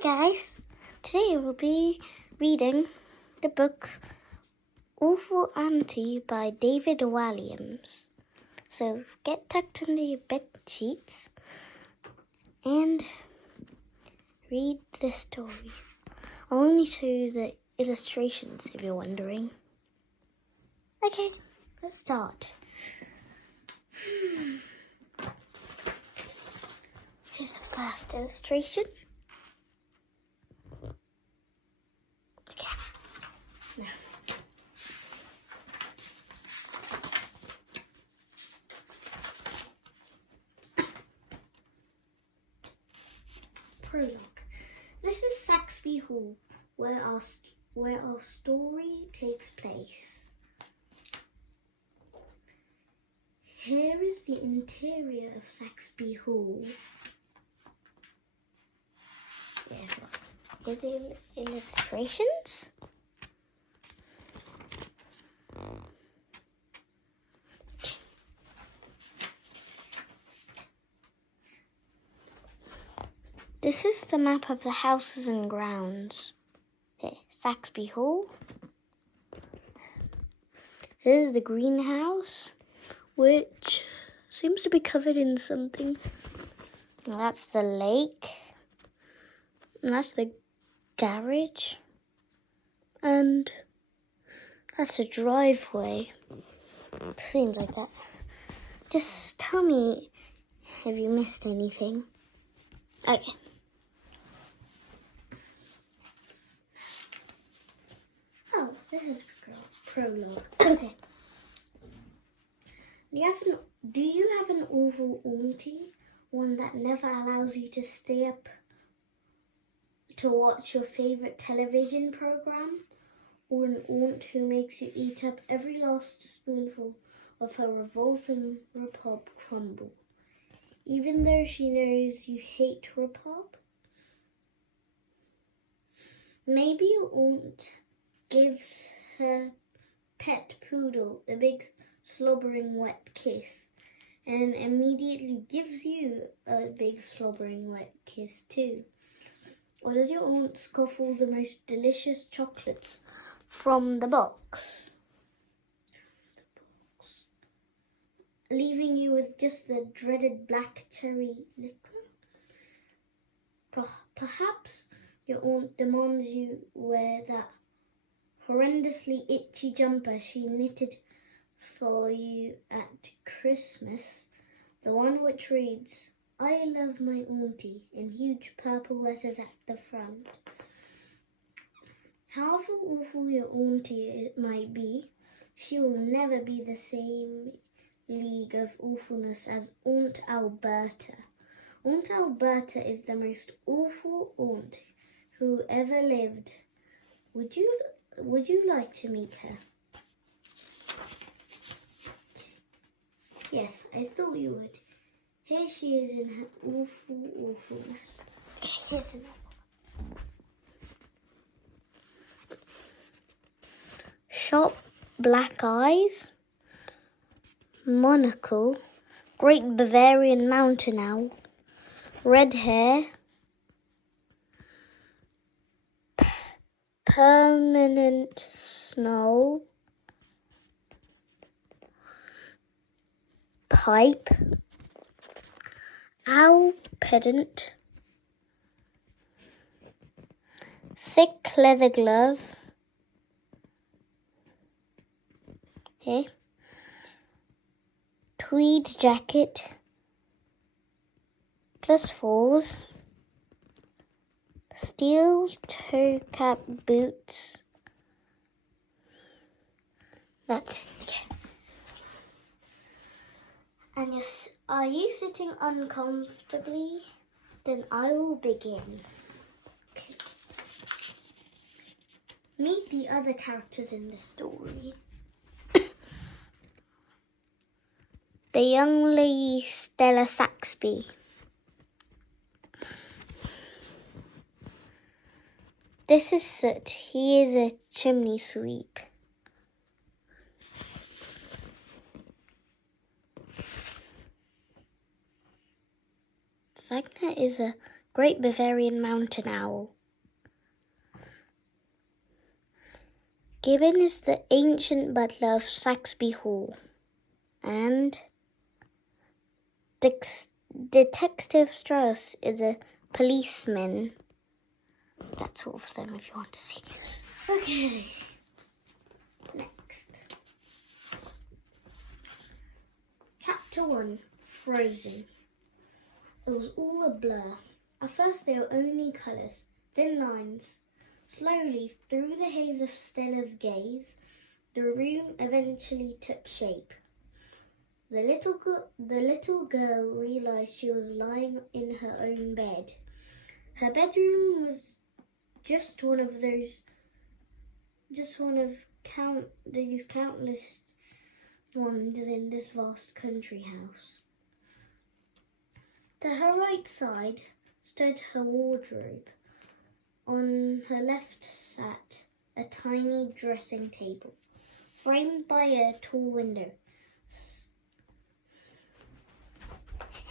Hi guys, today we'll be reading the book Awful Auntie by David Walliams. So get tucked under your bed sheets and read the story. I'll only show you the illustrations if you're wondering. Okay, let's start. Here's the first illustration. Okay. Now. Prologue. This is Saxby Hall, where our story takes place. Here is the interior of Saxby Hall. Here are the illustrations. This is the map of the houses and grounds. Here, Saxby Hall. This is the greenhouse, which seems to be covered in something. Well, that's the lake. And that's the garage. And that's the driveway. Seems like that. Just tell me if you missed anything. Okay. Oh, this is a prologue. Okay. Do you have an awful auntie? One that never allows you to stay up to watch your favourite television programme? Or an aunt who makes you eat up every last spoonful of her revolting repulp crumble, even though she knows you hate repulp? Maybe your aunt gives her pet poodle a big slobbering wet kiss and immediately gives you a big slobbering wet kiss too. Or does your aunt scoffle the most delicious chocolates from the box, leaving you with just the dreaded black cherry liquor? Perhaps your aunt demands you wear that horrendously itchy jumper she knitted for you at Christmas, the one which reads, "I love my auntie," in huge purple letters at the front. However awful your auntie might be, she will never be the same league of awfulness as Aunt Alberta. Aunt Alberta is the most awful aunt who ever lived. Would you like to meet her? Yes, I thought you would. Here she is in her awfulness. Okay, here's another. Sharp black eyes, monocle, great Bavarian mountain owl, red hair, permanent snow, pipe, owl pedant, thick leather glove, here, tweed jacket, +4s, steel toe cap boots. That's it. Okay. And are you sitting uncomfortably? Then I will begin. Okay. Meet the other characters in the story. The young lady Stella Saxby. This is Soot. He is a chimney sweep. Wagner is a Great Bavarian Mountain Owl. Gibbon is the ancient butler of Saxby Hall, and Detective Strauss is a policeman. That's all of them if you want to see. Okay. Next. Chapter 1, Frozen. It was all a blur. At first they were only colours, thin lines. Slowly, through the haze of Stella's gaze, the room eventually took shape. The little girl realised she was lying in her own bed. Her bedroom was just one of these countless ones in this vast country house. To her right side stood her wardrobe. On her left sat a tiny dressing table, framed by a tall window.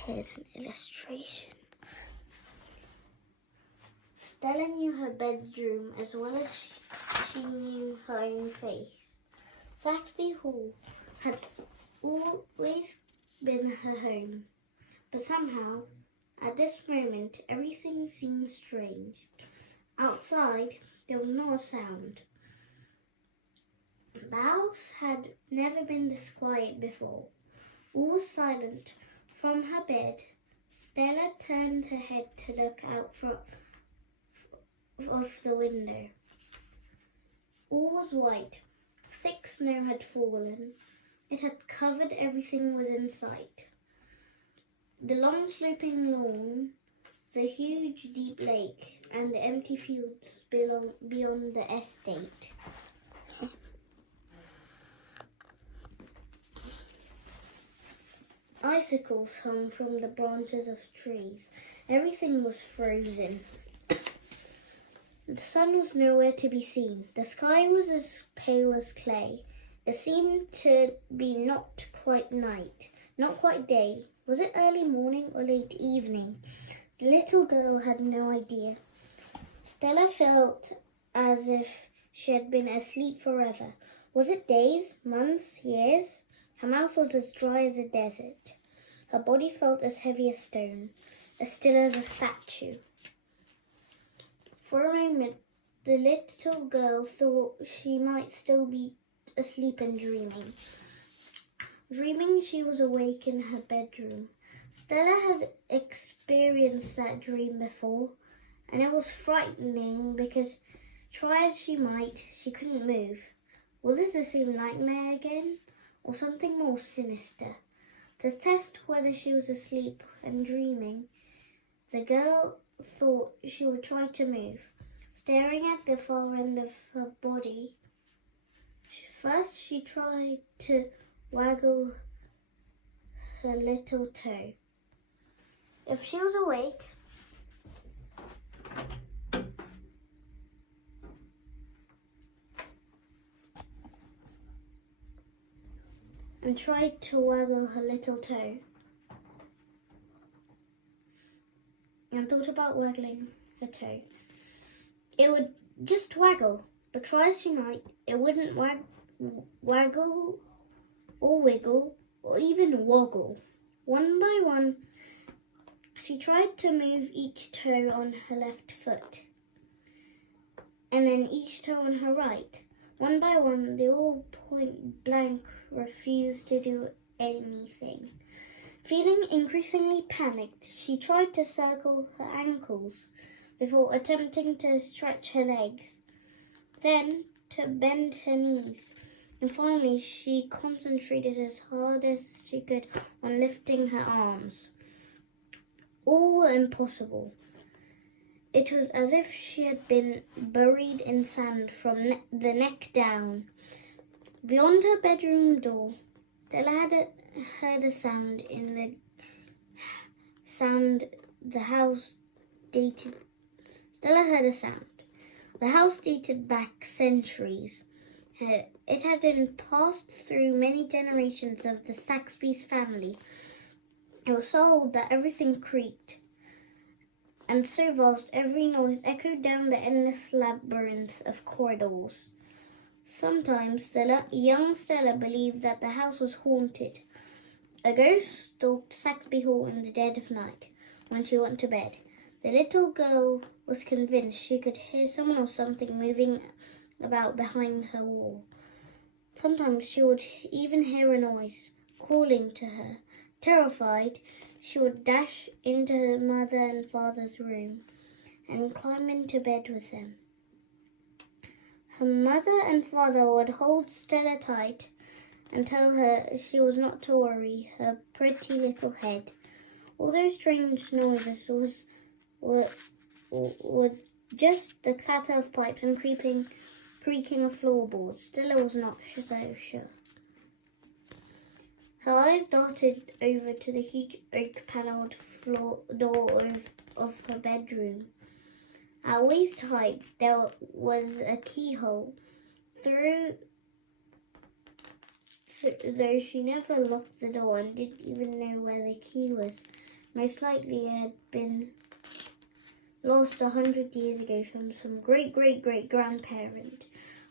Here's an illustration. Stella knew her bedroom as well as she knew her own face. Saxby Hall had always been her home, but somehow, at this moment, everything seemed strange. Outside, there was not a sound. The house had never been this quiet before. All was silent. From her bed, Stella turned her head to look out of the window. All was white. Thick snow had fallen. It had covered everything within sight. The long sloping lawn, the huge deep lake, and the empty fields beyond the estate. Icicles hung from the branches of trees. Everything was frozen. The sun was nowhere to be seen. The sky was as pale as clay. It seemed to be not quite night, not quite day. Was it early morning or late evening? The little girl had no idea. Stella felt as if she had been asleep forever. Was it days, months, years? Her mouth was as dry as a desert. Her body felt as heavy as stone, as still as a statue. For a moment, the little girl thought she might still be asleep and dreaming. Dreaming she was awake in her bedroom. Stella had experienced that dream before, and it was frightening because, try as she might, she couldn't move. Was this the same nightmare again, or something more sinister? To test whether she was asleep and dreaming, the girl thought she would try to move. Staring at the far end of her body, first she tried to waggle her little toe. If she was awake, and tried to waggle her little toe, and thought about waggling her toe. It would just waggle, but try as she might, it wouldn't waggle or wiggle or even woggle. One by one, she tried to move each toe on her left foot, and then each toe on her right. One by one, they all point blank refused to do anything. Feeling increasingly panicked, she tried to circle her ankles before attempting to stretch her legs, then to bend her knees, and finally she concentrated as hard as she could on lifting her arms. All were impossible. It was as if she had been buried in sand from the neck down. Beyond her bedroom door, Stella had heard a sound the house dated. Stella heard a sound. The house dated back centuries. It had been passed through many generations of the Saxby's family. It was so old that everything creaked. and so vast every noise echoed down the endless labyrinth of corridors. Sometimes the young Stella believed that the house was haunted. A ghost stalked Saxby Hall in the dead of night when she went to bed. The little girl was convinced she could hear someone or something moving about behind her wall. Sometimes she would even hear a noise calling to her. Terrified, she would dash into her mother and father's room and climb into bed with them. Her mother and father would hold Stella tight and tell her she was not to worry her pretty little head. All those strange noises were just the clatter of pipes and creaking of floorboards. Stella was not so sure. Her eyes darted over to the huge oak-panelled door of her bedroom. At waist height, there was a keyhole. Though she never locked the door and didn't even know where the key was. Most likely it had been lost 100 years ago from some great-great-great-grandparent,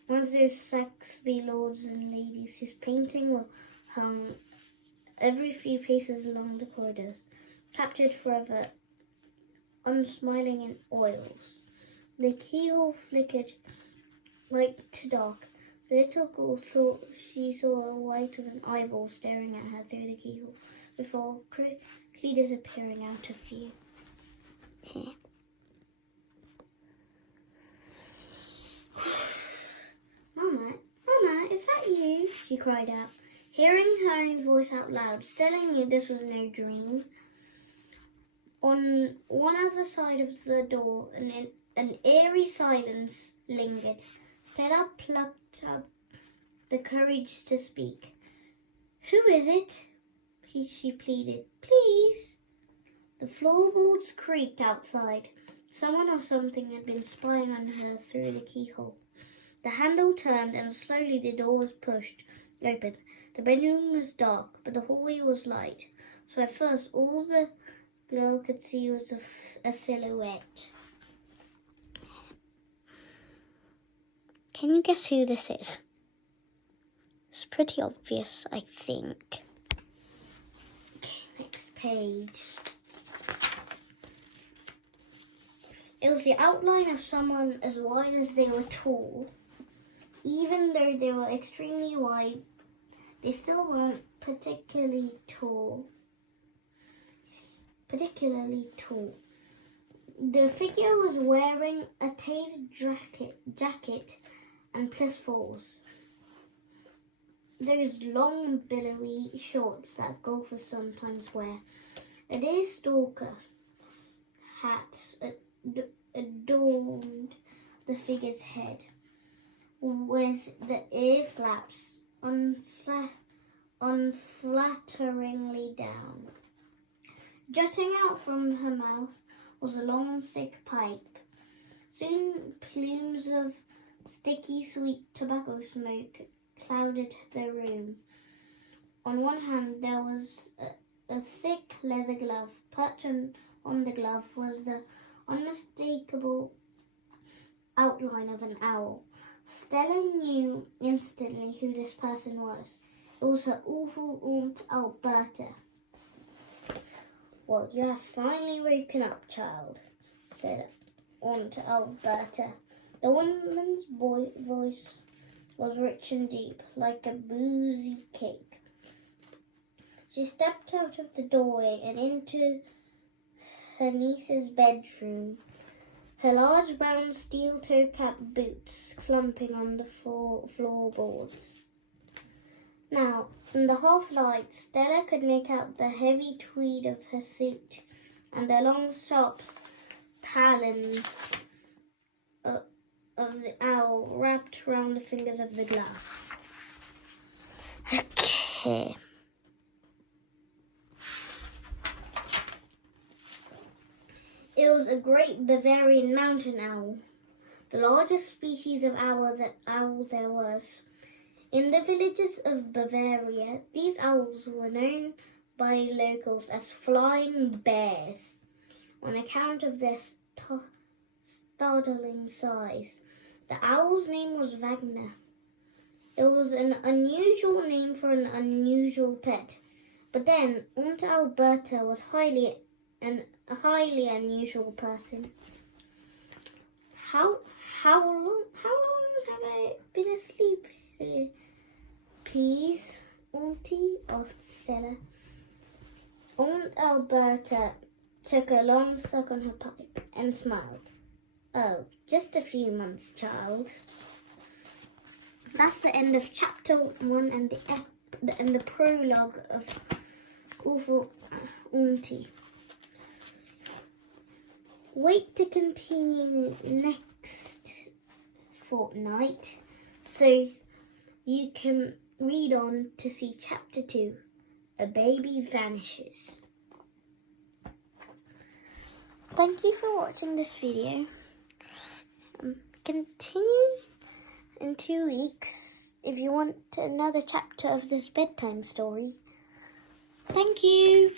one of those Saxby lords and ladies whose painting were hung every few paces along the corridors, captured forever, unsmiling in oils. The keyhole flickered light to dark. The little girl thought she saw the white of an eyeball staring at her through the keyhole before quickly disappearing out of view. Mama, is that you? She cried out. Hearing her own voice out loud, Stella knew this was no dream. On one other side of the door, an eerie silence lingered. Stella plucked up the courage to speak. Who is it? She pleaded. Please. The floorboards creaked outside. Someone or something had been spying on her through the keyhole. The handle turned and slowly the door was pushed open. The bedroom was dark, but the hallway was light. So at first all the girl could see was a silhouette. Can you guess who this is? It's pretty obvious, I think. Okay, next page. It was the outline of someone as wide as they were tall. Even though they were extremely wide, they still weren't particularly tall. The figure was wearing a tailored jacket and plus-fours. Those long, billowy shorts that golfers sometimes wear. A deerstalker hat adorned the figure's head, with the ear flaps unflatteringly down. Jutting out from her mouth was a long, thick pipe. Soon plumes of sticky, sweet tobacco smoke clouded the room. On one hand, there was a thick leather glove. Perched on the glove was the unmistakable outline of an owl. Stella knew instantly who this person was. It was her awful Aunt Alberta. Well, you have finally woken up, child, said Aunt Alberta. The woman's voice was rich and deep, like a boozy cake. She stepped out of the doorway and into her niece's bedroom, her large brown steel toe-cap boots clumping on the floorboards. Now, in the half-light, Stella could make out the heavy tweed of her suit and the long, sharp talons of the owl wrapped around the fingers of the glove. Okay. It was a great Bavarian mountain owl, the largest species of owl there was. In the villages of Bavaria, these owls were known by locals as flying bears. on account of their startling size. The owl's name was Wagner. It was an unusual name for an unusual pet. But then Aunt Alberta was a highly unusual person. How long have I been asleep? Please, Auntie, asked Stella. Aunt Alberta took a long suck on her pipe and smiled. Oh, just a few months, child. That's the end of chapter 1 and the prologue of Awful Auntie. Wait to continue next fortnight so you can read on to see chapter 2, A Baby Vanishes. Thank you for watching this video. Continue in 2 weeks if you want another chapter of this bedtime story. Thank you.